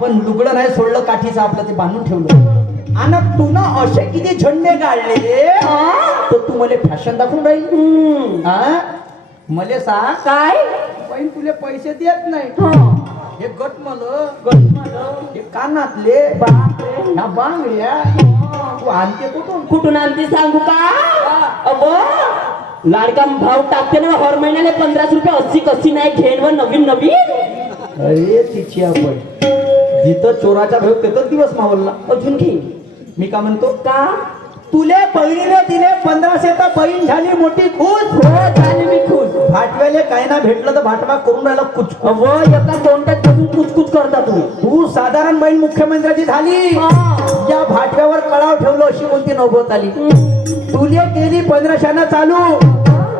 पण लुगडं नाही सोडलं, काठीचं आपलं ते बांधून ठेवलं. आणि तू ना असे किती झंडे काढले तर तू मला फॅशन दाखवून राहील. हा मले सांग काय पण तुले पैसे देत नाही. हे गट हे कानातले ह्या बांगड्या तू आणते कुठून आणते सांगू का? अगो लाडका भाव टाकते ना हर महिन्याला 1500 रुपये. 80 कशी नाही घेण व नवीन नवीन. अरे तिची आपण जिथं चोराचा भेव तिथंच दिवस मावलला. अजून घे. मी का म्हणतो का तुले बहिणीने दिले 1500 तर बहीण झाली मोठी खुश. हो झाली मी खुश. भाटव्याले काय ना भेटलं तर भाटवा करून राहिला कुच. अव एका तोंडात बसून कुचकुच करता तुम्ही. तू साधारण बहीण मुख्यमंत्र्याची झाली. या भाटव्यावर कळाव ठेवलं अशी कोणती नौबत आली. तुले केली 1500 चालू,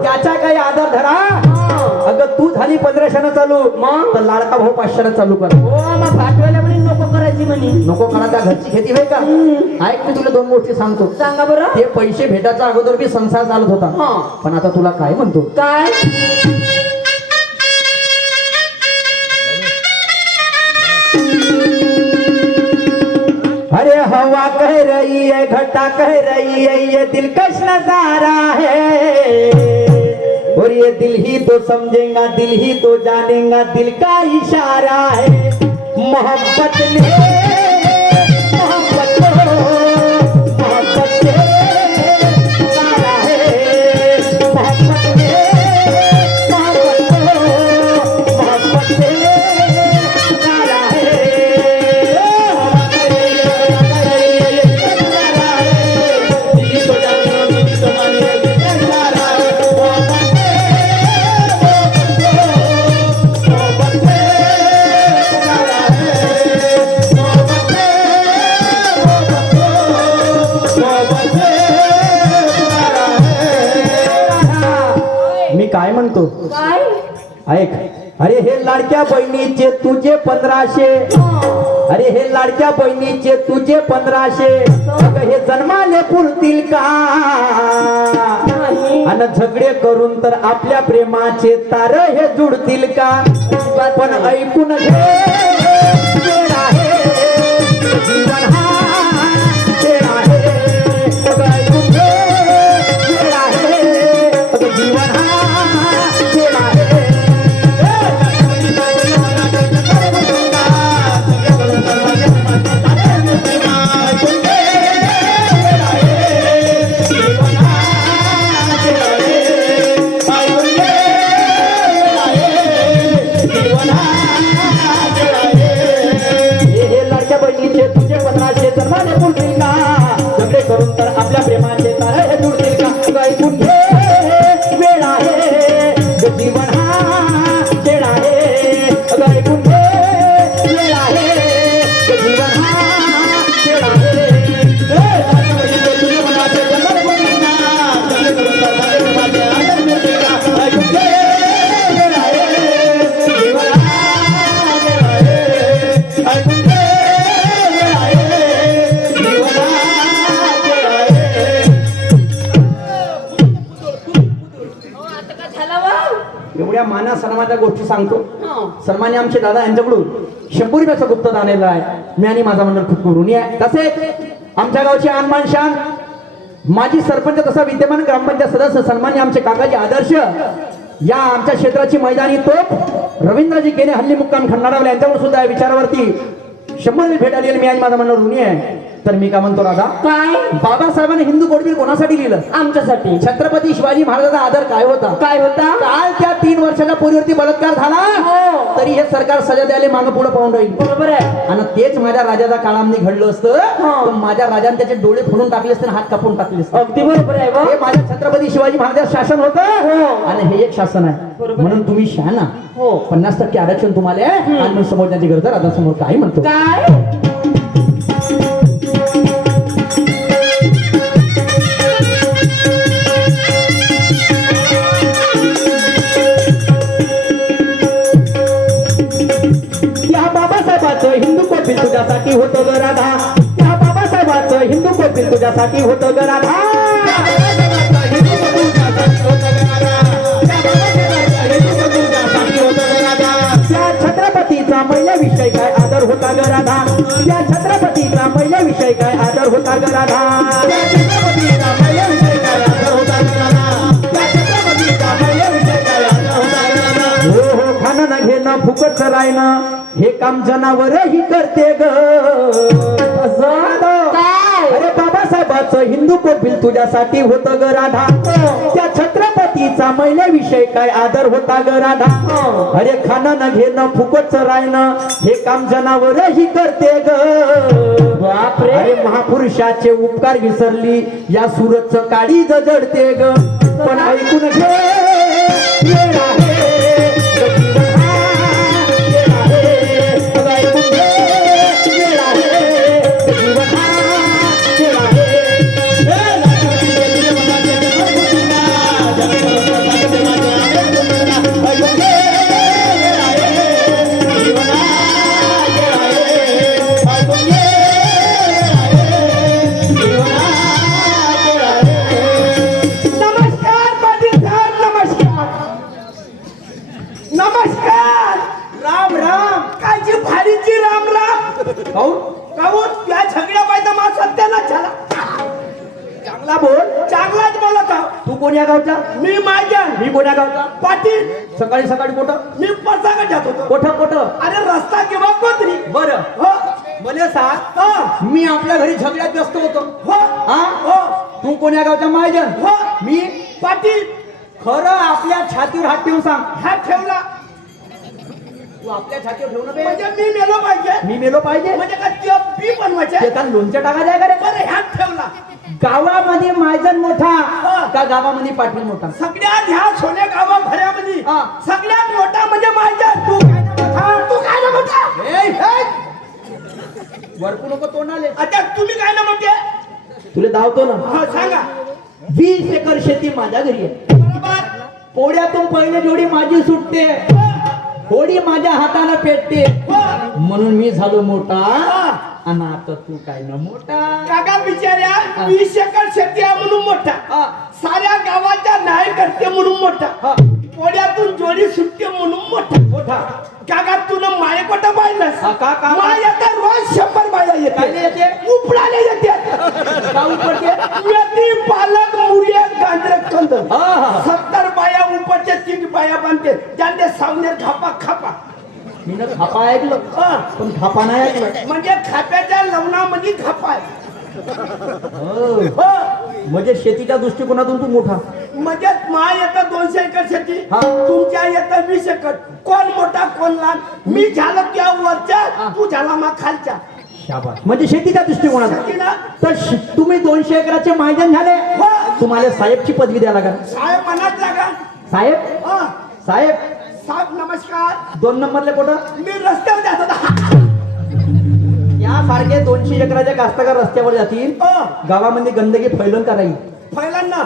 त्याचा काही आधार धरा. अगं तू झाली 1500 चालू मग तर लाडका भाऊ 500 चालू कर. हो मग भाटवायला म्हणे नको करायची म्हणे. नको करा, त्या घरची खेती होय का? ऐक मी तुला दोन गोष्टी सांगतो. सांगा बरं. ते पैसे भेटायच्या अगोदर बी संसार चालत होता, पण आता तुला काय म्हणतो काय अरे हवा कह रही है, घटा कह रही है, ये दिलकश नजारा है. और ये दिल ही तो समझेगा, दिल ही तो जानेगा, दिल का इशारा है. मोहब्बत ने मोहब्बत को मोहब्बत से पुकारा है. मोहब्बत ने मोहब्बत को मोहब्बत से पुकारा है. मी काय म्हणतो काय ऐक. अरे हे लाडक्या बहिणीचे तुझे 1500. अरे हे लाडक्या बहिणीचे तुझे 1500. अगं हे जन्माले पुरतील का? आणि झगडे करून तर आपल्या प्रेमाचे तार हे जुडतील का? पण ऐकून घे खेळ आहे, जीवन हा खेळ आहे. अगं ऐकून घे खेळ आहे, अगं जीवन हा खेळ आहे. तुझे 1500 जन्माने पुरतील का? झगडे करून तर आपल्या प्रेमाचे तारे हे जुळतील का? ऐकून घे वेळ आहे, जीवन हा खेळ आहे. अगं ऐकून घे वेळ आहे, जीवन हा खेळ आहे. तुझे 1500 जन्माने पुरतील का? झगडे करून तर आपल्या प्रेमाचे तारे हे जुळतील का? ऐकून घे वेळ आहे, जीवन हा खेळ आहे. ऐकून घे एवढ्या माना सन्मानाच्या गोष्टी सांगतो. सन्मान्य आमचे दादा यांच्याकडून 100 रुपयाचा गुप्त आलेला आहे. मी आणि माझा मंडळ खूप ऋणी आहे. तसेच आमच्या गावचे आनमान शान माजी सरपंच तसा विद्यमान ग्रामपंचायत सदस्य सन्मान्य आमचे काकाजी आदर्श, या आमच्या क्षेत्राची मैदानी तोप रवींद्रजी केने हल्ली मुक्काम खंडाळावले यांच्याकडून सुद्धा या विचारावरती 100 भेट आलेली. मी आणि माझा मंडळ ऋणी आहे. तर मी का म्हणतो राजा, काय बाबासाहेबांनी हिंदू कोडबीर कोणासाठी लिहिलं? आमच्यासाठी. छत्रपती शिवाजी महाराजांचा आदर काय होता? काय होता? काल त्या 3 वर्षाच्या पोरीवरती बलात्कार झाला तरी हे सरकार सजा द्यायला मागं पुढे पाहून राहील. बरोबर आहे. आणि तेच माझ्या राजाच्या काळामध्ये घडलं असतं तर माझ्या राजाने त्याचे डोळे फोडून टाकले असते, हात कापून टाकले असते. अगदी बरोबर आहे. हे माझ्या छत्रपती शिवाजी महाराजांचं शासन होतं आणि हे एक शासन आहे. म्हणून तुम्ही शहाणा 50% आरक्षण तुम्हाला आहे. आणि समोरची गरज राजासमोर काय म्हणतो? काय हिंदू कोपिल तुझ्यासाठी होतं ग राधा. त्या बाबासाहेबाचं हिंदू कोपिल तुझ्यासाठी होतं ग राधा. त्या छत्रपतीचा पहिल्याविषयी काय आदर होता ग राधा त्या छत्रपतीचा पहिल्याविषयी काय आदर होता ग राधा त्या छत्रपतीचा पहिल्याविषयी काय आदर होता ग राधा त्या छत्रपतीचा पहिल्याविषयी काय आदर होता ग राधा हो हो खाणं न घेणं फुकट राहणं हे काम जनावरही करते ग अरे बाबासाहेबाचं हिंदू कोपिल तुझ्यासाठी होतं ग राधा त्या छत्रपतीचा महिलेविषयी काय आदर होता ग राधा अरे खाणं न घेणं फुकटच राहणं हे काम जनावरही करते ग बापरे अरे महापुरुषाचे उपकार विसरली या सूरजचं काळी जडते ग पण ऐकून घे वेळ आहे नमस्कार राम राम कायची भारीची राम राम काहून त्या झगड्या पाहिजे मा सत्यानाश झाला चांगला बोल चांगलाच बोलत आहो. तू कोण्या गावचा मी माझ्या मी कोण्या गावचा पाटील सकाळी सकाळी कुठं मी पसागत जात होतो कुठं कुठं अरे रस्ता किंवा कोथरी बरं हो मला सांग हो मी आपल्या घरी झगड्यात व्यस्त होतो हो हा हो तू कोण्या गावचा महाजन हो मी पाटील खरं आपल्या छातीवर हात ठेवून सांग हा ठेवला तू आपल्या छातीवर ठेवणं बे म्हणजे मी मेलो पाहिजे मी मेलो पाहिजे म्हणजे का ते बी बनवायचे ते का लोणच्या टाका द्या का रे बरं ह्यात ठेवला गावामध्ये महाजन मोठा हा. का गावामध्ये पाटील मोठा सगळ्यात ह्या सोने गावा भऱ्यामध्ये हा. सगळ्यात मोठा म्हणजे माझ्या तू काय ना मोठा तू काय ना मोठा वरकू नको तोंडाले आता तुम्ही काय ना मोठे तुला धावतो ना हा सांगा 20 एकर शेती माझ्या घरी आहे बरोबर पोळ्यातून पहिले जोडी माझी सुटते होडी माझ्या हाताने पेटते म्हणून मी झालो मोठा आणि आता तू काय ना मोठा काका बिचाऱ्या 20 एकर शेती आहे म्हणून मोठा हा. साऱ्या गावाच्या न्याय करते म्हणून मोठा हा. पोळ्यातून जोडी सुटते म्हणून मोठा मोठा काका तुला माय कोटा पाहिलंस हा, का? माय आता रोज 100 बाया कायले येते येते? उपडाले येते का उपटते? मेथी पालक मुरिया गाजर कंद हा, हा. 70 बाया उपटते 3 बाया बांधते त्यांचे सावनेर खापा खापा मी ना खापा ऐकलं हा. पण खापा नाही ऐकलं म्हणजे खाप्याच्या लवणामध्ये खापा आहे. हो. हो म्हणजे शेतीच्या दृष्टिकोनातून तू मोठा म्हणजे मा येतं 200 एकर शेती हा. तुमच्या येतं 20 एकर कोण मोठा कोण लहान मी झालं त्या वरच्या तू झाला मा खालच्या शाबास म्हणजे शेतीच्या दृष्टिकोनातून शेतीला तर तुम्ही 200 एकराचे महाजन झाले हो. तुम्हाला साहेबची पदवी द्यायला लागेल साहेब मनात लागा साहेब हा. साहेब साहेब नमस्कार 2 नंबरले कुठं मी रस्त्यावर जात होता यासारखे 200 एकराच्या कास्तकार रस्त्यावर जातील हो. गावामध्ये गंदगी फैलून कराई पहिल्यांदा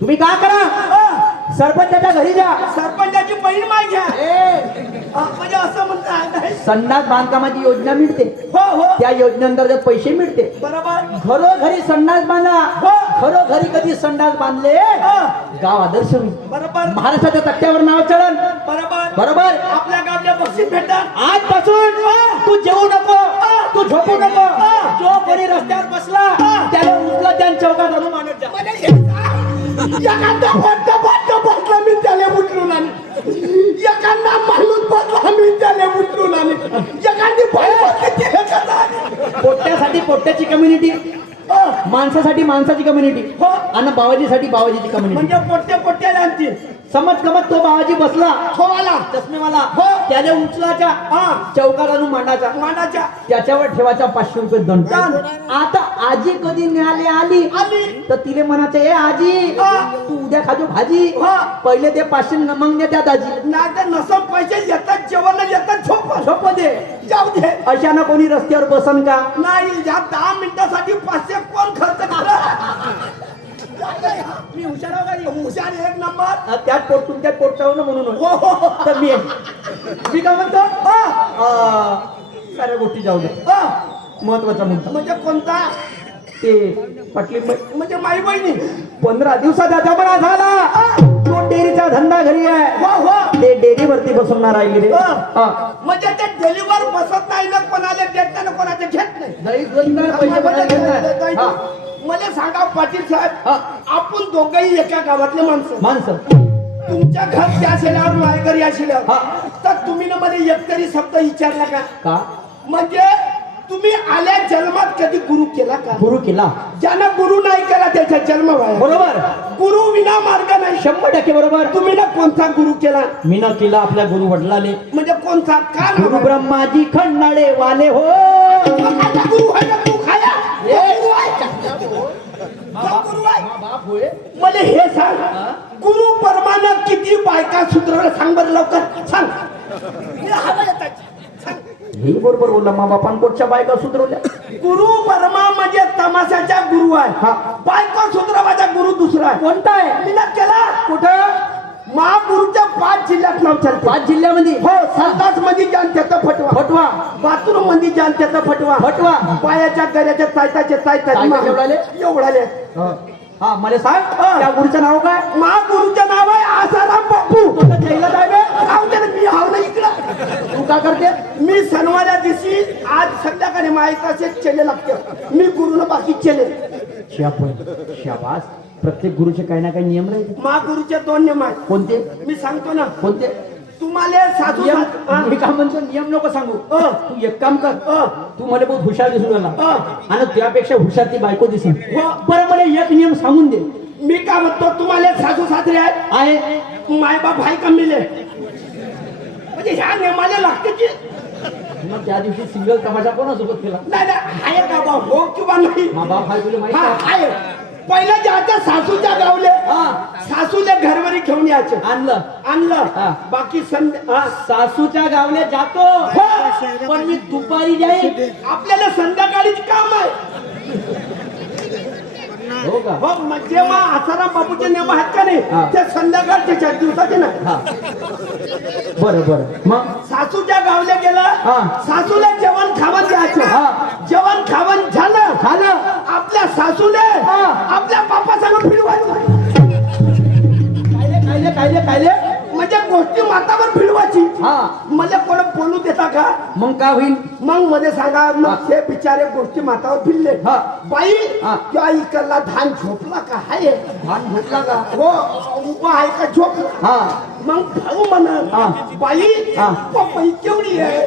तुम्ही का करा हो. सरपंचाच्या घरी जा सरपंचाची बहीण माय घ्या म्हणजे असं म्हणता संडास बांधकामाची योजना मिळते हो हो त्या योजनेअंतर्गत पैसे मिळते बरोबर घरोघरी संडास बांधा हो. घरोघरी कधी संडास बांधले हो. गाव आदर्श होईल बरोबर महाराष्ट्राच्या तक्त्यावर नाव चढल बरोबर बरोबर आपल्या गावच्या बक्षीस भेटतात आजपासून तू जेवू नको तू झोपू नको जो कोणी रस्त्यावर बसला त्याला उचला त्या चौकात आणून मानत जा एखादा मोठा बाटला बसला मी त्याला उचलून आणि एखादा माणूस बसला मी त्याला उचलून आणि एखादी बाई बसली त्याला त्याला आणि. पोट्ट्यासाठी पोट्ट्याची कम्युनिटी माणसासाठी माणसाची कम्युनिटी हो. आणि बाबाजीसाठी बाबाजीची कम्युनिटी म्हणजे पोट्टे पोट्ट्याला आणतील समज कमत तो बाबाजी बसला छोवाला चष्मेवाला हो. त्याने उचलाच्या हा चौकात आणून मांडाचा मानाच्या त्याच्यावर ठेवायचा 500 रुपये दंड दंड. आता आजी कधी न्याले आली आली तर तिले म्हणायचं ए आजी हा. तू उद्या खाजो भाजी हा. पहिले ते 500 मग दे त्या दाजी नाही तर नसम पैसे येतात जेवण येतात झोप झोप दे जाऊ दे अशानं कोणी रस्त्यावर बसन का नाही या 10 मिनिटासाठी 500 कोण खर्च करत मी हुशार आहो का? हुशार एक नंबर त्यात पोट तुमच्यात पोट चावलं म्हणून होय. हो हो तर मी काय म्हणतो साऱ्या गोष्टी जाऊ दे महत्वाचा मुद्दा म्हणजे कोणता ते पाटली म्हणजे माई बहिणी 15 दिवसाचा जमाना झाला डेअरीचा धंदा घरी आहे हो हो ते डेअरीवरती बसून राहिली रे हा. म्हणजे ते डेलीवर बसत नाही ना, कोणाला देत नाही ना, कोणाचे घेत नाही. दही दोनदा पैसे भरायला घेत नाही. हा. मला सांगा पाटील साहेब, हा. आपण दोघंही एका गावातले माणसं. तुमच्या घर त्या शेल्यावर माझ्या घरी या शेल्यावर, हा. तर तुम्ही ना मध्ये एकतरी शब्द विचारला का? का म्हणजे तुम्ही आल्या जन्मात कधी गुरु केला का? गुरु केला ज्यानं गुरु नाही केला त्याचा जन्म व्हायला. बरोबर गुरु विना मार्ग नाही. 100% बरोबर. तुम्ही ना कोणता गुरु केला? मी न केला आपल्या गुरु वडिलाने. म्हणजे कोणता? का गुरु नाव? ब्रह्माजी खंडाळे वाले हो. आता गुरु आहे का तू खाया? गुरु आहे का? तो गुरु आहे. मला हे सांग, गुरु परमानं किती बायका सुधरवल्या सांग बरं लवकर सांग. हे हवं येतं. सांग. हे बरोबर बोलला मा बापांकोटच्या बायका सुधरवल्या. गुरु परमा म्हणजे तमाशाचा गुरु आहे. हा. बायको सुधरवाचा गुरु दुसरा आहे. कोणता आहे? मी ना केला कुठं? महागुरुच्या 5 जिल्ह्यात नाव चालते. 5 जिल्ह्यामध्ये हो, संडास मध्ये जानत्याचा फटवा, फटवा बाथरूम मध्ये जानत्याचा फटवा, फटवा पायाच्या गऱ्याच्या तायताचे तायता एवढाले? एवढाले. हा मला सांग हा. त्या गुरुचं नाव काय? महागुरुचं नाव आहे आसाराम बापू. तुला द्यायला जावे राहू दे ना, मी हाव ना इकडं. तू काय करते? मी सणवाऱ्या दिवशी आज संध्याकाळी माहिती चेले लागते. मी गुरुला बाकी चेले. शाबास. प्रत्येक गुरुचे काही ना काही नियम राहते. महागुरुचे 2 नियम आहेत. कोणते मी सांगतो ना. कोणते? तुम्हाला साधू नियम हा. मी काय म्हणतो नियम नको सांगू. तू एक काम कर, अ. तू मला बहुत हुशार दिसून राहिला अ. आणि त्यापेक्षा हुशार ती बायको दिसून. हो. बरं मला एक नियम सांगून दे. मी काय म्हणतो, तुम्हाला सासू सासरे आहेत, आहे मायबाप आहे का मिले? म्हणजे ह्या नियमाला लागते की मग त्या दिवशी सिंगल तमाशा कोणासोबत केला? नाही नाही, आहे का बा? हो किंवा नाही? मा बाप आहे तुला माहिती हा, आहे? आहे. पहिलं ज्याच्या सासूच्या गावले हा. सासूले घरवरी घेऊन यायचे. आणलं हा. आणलं बाकी हा. सासूच्या गावले जातो हो. पण मी दुपारी जाईल. आपल्याला संध्याकाळीच काम आहे. हो का? हो, मग जेव्हा आसाराम बापूचे नियम आहेत का हा. नाही, ते संध्याकाळचे 4 दिवसाचे ना. हा बरं बरं. मग सासूच्या गावले गेला, हा. सासूला जेवण खावण द्यायचं. हा. जेवण खावण झालं, झालं. आपल्या सासूले हा. आपल्या बापासंग फिरवायचं. कायले कायले कायले म्हणजे गोष्टी मातावर फिरवायची. हा. मला कोण बोलू देता का? मग काय होईल? मग मध्ये सांगा, हा. मग ते बिचारे गोष्टी मातावर फिरले. हा. बाई हा. त्या इकडला धान झोपला का? हाय. धान झोपला का? हो, उभा आहे का झोपला? हा. मग भाऊ म्हणा, हा. बाई हा. पपई केवढी आहे?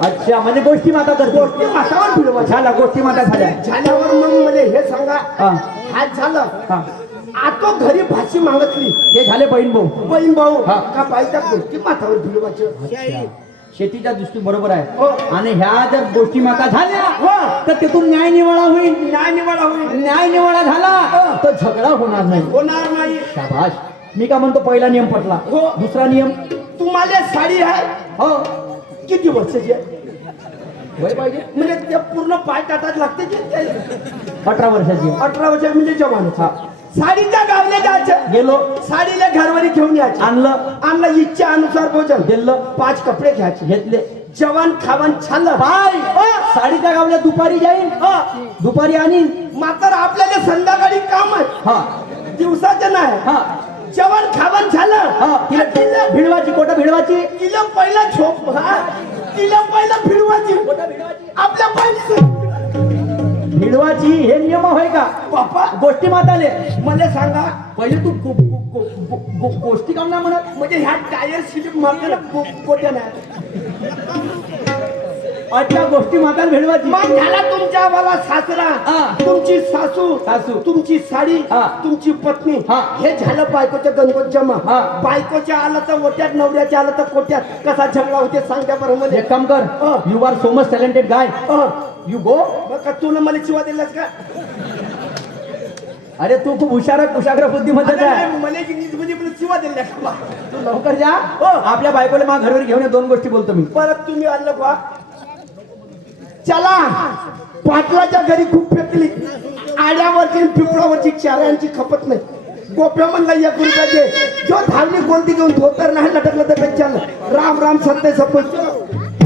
अच्छा म्हणजे गोष्टी माता करतो. गोष्टी मातावर फिरवायची. झाला गोष्टी माता झाल्या. झाल्यावर मग मला हे सांगा, हा. हात झालं, हा. आतो घरी भाषी मागतली, ते झाले बहीण भाऊ. बहीण भाऊ हा. का बाईच्या गोष्टी मातावर फिरवायचं. शेतीच्या दृष्टी बरोबर आहे. हो. आणि ह्या जर गोष्टी माता झाल्या हो. तर तिथून न्याय निवाडा होईल. न्याय निवाडा होईल. न्याय निवाडा झाला हो. तर झगडा होणार नाही. होणार नाही. शाबाश. मी काय म्हणतो पहिला नियम पटला. हो. दुसरा नियम. तुम्हाला साडी आहे हो किती वर्षाची आहे? वय पाहिजे म्हणजे ते पूर्ण पाय टाटाच लागते की 18 वर्षाची. 18 वर्ष म्हणजे जवान. हा. साडीच्या गावले जायचं, गेलो साडीला घरवरी घेऊन यायचे. आणलं आणलं इच्छा अनुसार भोजन दिलं 5 कपडे घ्यायचे. घेतले जेवण खावण छानलं. पाय साडीच्या गावल्या दुपारी जाईन. दुपारी आणीन. मात्र आपल्याला संध्याकाळी काम आहे, हा दिवसाचं नाही. हा जेवण खावण झालं, हा तिला भिडवाची कोटा भिडवाची. तिला पहिला झोप, हा, तिला पहिला फिरवायची. आपल्या पाहिजे भिडवाची हे नियम होय का बापा? गोष्टी माताले? मला सांगा, पहिले तू गोष्टी काम ना म्हणत. म्हणजे ह्या टायर स्लिप मारताना कोट्या नाही. अच्छा गोष्टी माताला भिडवाची. मग झाला तुमच्या वाला सासरा, हा. तुमची सासू, सासू. तुमची साडी, हा. तुमची पत्नी. हा. हे झालं बायकोचं गणगोत जमा. हा. बायकोच्या आलं तर ओट्यात, नवऱ्याच्या आलं तर कोट्यात. कसा झगडा होते सांगत्या बरं मध्ये. एक काम कर. हा. You are so much talented guy. You go. मग का तुला मला चिवा दिलास का? अरे तू खूप हुशार आहे. कुशाग्र बुद्धिमत्ता आहे. नाही, मला इंग्लिश मध्ये पण चिवा दिला का? तू लवकर जा. हो. आपल्या बायकोला मा घरवर घेऊन ये. 2 गोष्टी बोलतो मी. परत तुम्ही आणलं का? चला, पाटलाच्या घरी खूप फेकली. आड्यावरची पिपळावरची चाऱ्यांची खपत नाही. गोप्या म्हणला 1 रुपया दे. जो धावली कोणती घेऊन धोतर नाही लटकलं तर चाललं. राम राम सत्य सपत.